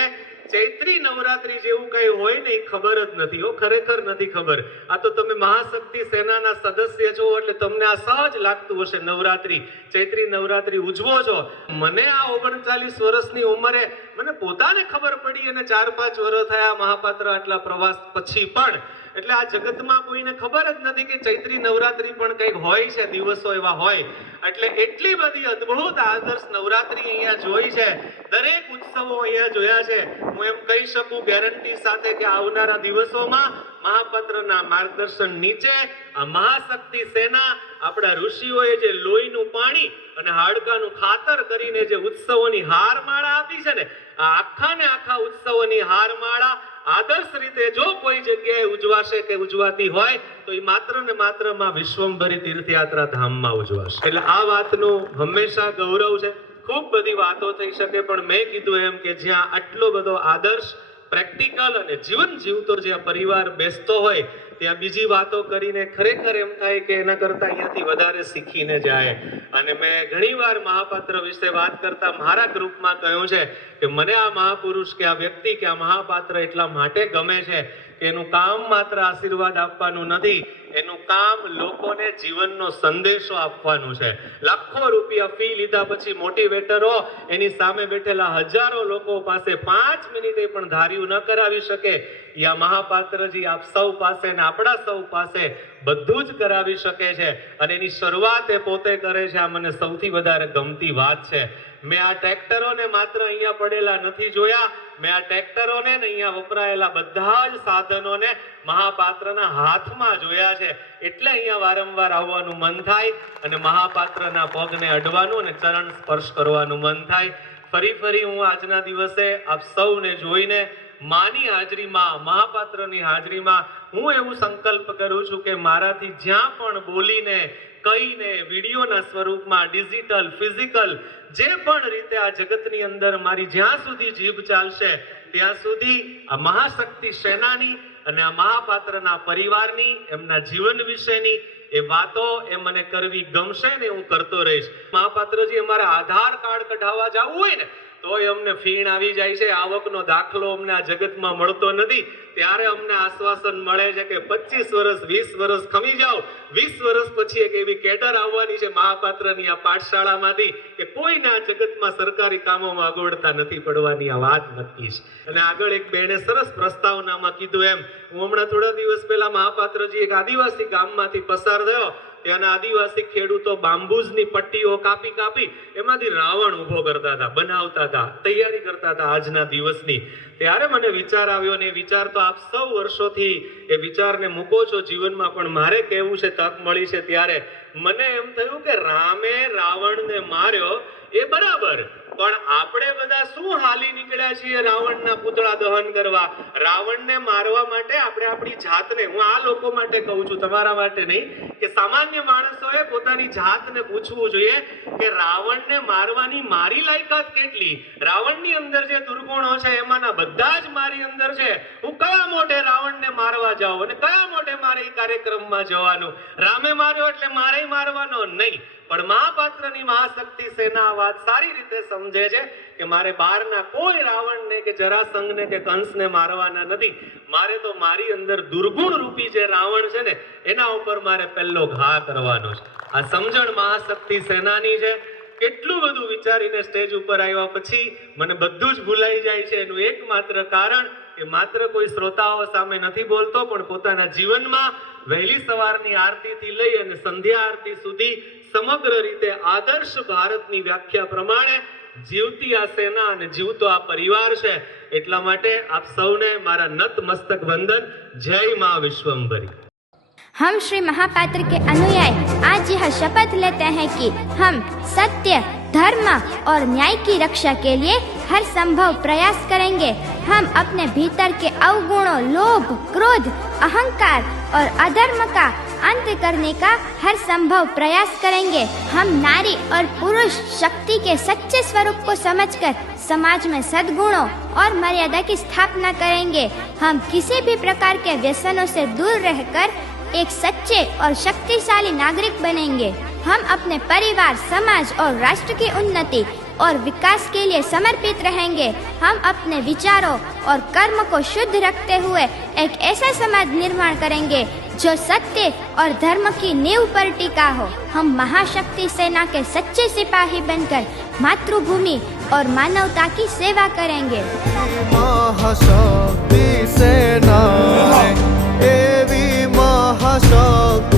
ચૈત્રી નવરાત્રી જેવું કઈ હોય ને એ ખબર જ નથી. ખરેખર નથી ખબર. આ તો તમે મહાશક્તિ સેનાના સદસ્ય છો એટલે તમને આ સહજ લાગતું હશે. નવરાત્રી, ચૈત્રી નવરાત્રી ઉજવો છો. મને આ 39 વર્ષની ઉંમરે મને પોતાને ખબર પડી અને 4-5 વર્ષ થયા મહાપાત્ર આટલા પ્રવાસ પછી પણ. એટલે આ જગતમાં કોઈને ખબર જ નથી કે ચૈત્રી નવરાત્રી પણ કંઈક હોય છે, દિવસો એવા હોય. એટલે એટલી બધી અદ્ભુત આદર્શ નવરાત્રી અહીંયા જોઈ છે, દરેક ઉત્સવો અહીંયા જોયા છે. હું એમ કહી શકું ગેરંટી સાથે કે આવનારા દિવસોમાં મહાપાત્રના માર્ગદર્શન નીચે આ મહાશક્તિ સેના, આપણા ઋષિઓએ જે લોહીનું પાણી અને હાડકાનું ખાતર કરીને જે ઉત્સવોની હારમાળા આપી છે ને, આ આખા ને આખા ઉત્સવોની હારમાળા આદર્શ રીતે જો કોઈ જગ્યાએ ઉજવાશે કે ઉજવાતી હોય તો એ માત્ર ને માત્ર માં વિશ્વંભરી તીર્થયાત્રા ધામમાં ઉજવાશે. એટલે આ વાતનું હંમેશા ગૌરવ છે. ખૂબ બધી વાતો થઈ શકે, પણ મેં કીધું એમ કે જ્યાં આટલો બધો આદર્શ, પ્રેક્ટિકલ અને જીવન જીવતો જ્યાં પરિવાર બેસતો હોય ત્યાં બીજી વાતો કરીને ખરેખર એમ થાય કે એના કરતા અહીંયાથી વધારે શીખીને જાય. અને મેં ઘણીવાર મહાપાત્ર વિશે વાત કરતા મારા ગ્રુપમાં કહ્યું છે કે મને આ મહાપુરુષ કે આ વ્યક્તિ કે આ મહાપાત્ર એટલા માટે ગમે છે કે એનું કામ માત્ર આશીર્વાદ આપવાનું નથી, એનું કામ લોકોને જીવનનો સંદેશો આપવાનું છે. લાખો રૂપિયા ફી લીધા પછી મોટિવેટરો એની સામે બેઠેલા હજારો લોકો પાસે 5 મિનિટે પણ ધાર્યું ન કરાવી શકે. યા મહાપાત્રજી આપ સૌ પાસે ને આપણા સૌ પાસે બધું જ કરાવી શકે છે. અને એની શરૂઆત એ પોતે કરે છે. આ મને સૌથી વધારે ગમતી વાત છે. મેં આ ટ્રેક્ટરોને માત્ર અહીંયા પડેલા નથી જોયા, મેં આ ટ્રેક્ટરોને ને અહીંયા વપરાયેલા બધા જ સાધનોને મહાપાત્રના હાથમાં જોયા છે. એટલે અહીંયા વારંવાર આવવાનું મન થાય અને મહાપાત્રના પગને અડવાનું અને ચરણ સ્પર્શ કરવાનું મન થાય. ફરી હું આજના દિવસે આપ સૌને જોઈને માની હાજરીમાં, મહાપાત્રની હાજરીમાં હું એવું સંકલ્પ કરું છું કે મારાથી જ્યાં પણ બોલીને, કહીને, વિડીયોના સ્વરૂપમાં, ડિજિટલ, ફિઝિકલ, જે પણ રીતે આ જગતની અંદર મારી જ્યાં સુધી જીભ ચાલશે ત્યાં સુધી આ મહાશક્તિ સેનાની અને આ મહાપાત્રના પરિવારની, એમના જીવન વિશેની એ વાતો એ મને કરવી ગમશે ને હું કરતો રહીશ. મહાપાત્રજી, અમારે આધાર કાર્ડ કઢાવવા જવું હોય ને તોય અમને ફીણ આવી જાય છે. આવકનો દાખલો અમને આ જગતમાં મળતો નથી. ત્યારે અમને આશ્વાસન મળે છે કે 25 વર્ષ, 20 વર્ષ ખમી જાઓ, 20 વર્ષ પછી એક એવી કેડર આવવાની છે મહાપાત્રની આ પાઠશાળામાંથી કે કોઈના જગતમાં સરકારી કામોમાં અગવડતા નથી પડવાની. આ વાત નક્કી છે. અને આગળ એક બેને સરસ પ્રસ્તાવનામાં કીધું એમ, હું હમણાં થોડા દિવસ પહેલા મહાપાત્રજી એક આદિવાસી ગામમાંથી પસાર થયો. ત્યાંના આદિવાસી ખેડૂતો બાંબુઝની પટ્ટીઓ કાપી એમાંથી રાવણ ઉભો કરતા હતા, બનાવતા હતા, તૈયારી કરતા હતા આજના દિવસની. ત્યારે મને વિચાર આવ્યો ને એ વિચાર તો આપ સૌ વર્ષોથી એ વિચારને મૂકો છો જીવનમાં, પણ મારે કહેવું છે, તક મળી છે ત્યારે મને એમ થયું કે રામે રાવણને માર્યો એ બરાબર, પણ આપણે બધા શું હાલી નીકળ્યા છીએ રાવણના પૂતળા દહન કરવા, રાવણને મારવા માટે આપણે આપણી જાતને, હું આ લોકો માટે કહું છું, તમારા માટે નહીં, કે સામાન્ય માણસોએ પોતાની જાતને પૂછવું જોઈએ કે રાવણને મારવાની મારી લાયકાત કેટલી? રાવણની અંદર જે દુર્ગુણો છે એમાંના બધા જ મારી અંદર છે. હું કયા મોઢે રાવણને મારવા જાઉં અને કયા મોઢે મારે એ કાર્યક્રમમાં જવાનું? રામે માર્યો એટલે મારે મારવાનો નહીં. પણ મહાપાત્રની મહાશક્તિ સેના આ વાત સારી રીતે સમજે છે કે મારે બહારના કોઈ રાવણને કે જરાસંઘને કે કંસને મારવાના નથી. મારે તો મારી અંદર દુર્ગુણ રૂપી જે રાવણ છે ને એના ઉપર મારે પહેલો ઘા કરવાનો છે. આ સમજણ મહાશક્તિ સેનાની છે. કેટલું બધું વિચારીને સ્ટેજ ઉપર આવ્યા પછી મને બધું જ ભૂલાઈ જાય છે. એનું એકમાત્ર કારણ કે માત્ર કોઈ શ્રોતાઓ સામે નથી બોલતો, પણ પોતાના જીવનમાં વહેલી સવારની આરતીથી લઈ અને સંધ્યા આરતી સુધી સમગ્ર રીતે આદર્શ ભારતની વ્યાખ્યા પ્રમાણે જીવતી આ સેના અને જીવતો આ પરિવાર છે. એટલા માટે આપ સૌને મારા નત મસ્તક વંદન. જય મા વિશ્વંભરી. हम श्री महापात्र के अनुयायी आज यह शपथ लेते हैं कि हम सत्य, धर्म और न्याय की रक्षा के लिए हर संभव प्रयास करेंगे. हम अपने भीतर के अवगुणों, लोभ, क्रोध, अहंकार और अधर्म का अंत करने का हर संभव प्रयास करेंगे. हम नारी और पुरुष शक्ति के सच्चे स्वरूप को समझकर समाज में सद्गुणों और मर्यादा की स्थापना करेंगे. हम किसी भी प्रकार के व्यसनों से दूर रहकर एक सच्चे और शक्तिशाली नागरिक बनेंगे. हम अपने परिवार, समाज और राष्ट्र की उन्नति और विकास के लिए समर्पित रहेंगे. हम अपने विचारों और कर्म को शुद्ध रखते हुए एक ऐसा समाज निर्माण करेंगे जो सत्य और धर्म की नींव पर टिका हो. हम महाशक्ति सेना के सच्चे सिपाही बनकर मातृभूमि और मानवता की सेवा करेंगे. महाशक्ति सेना एवी महाशक्ति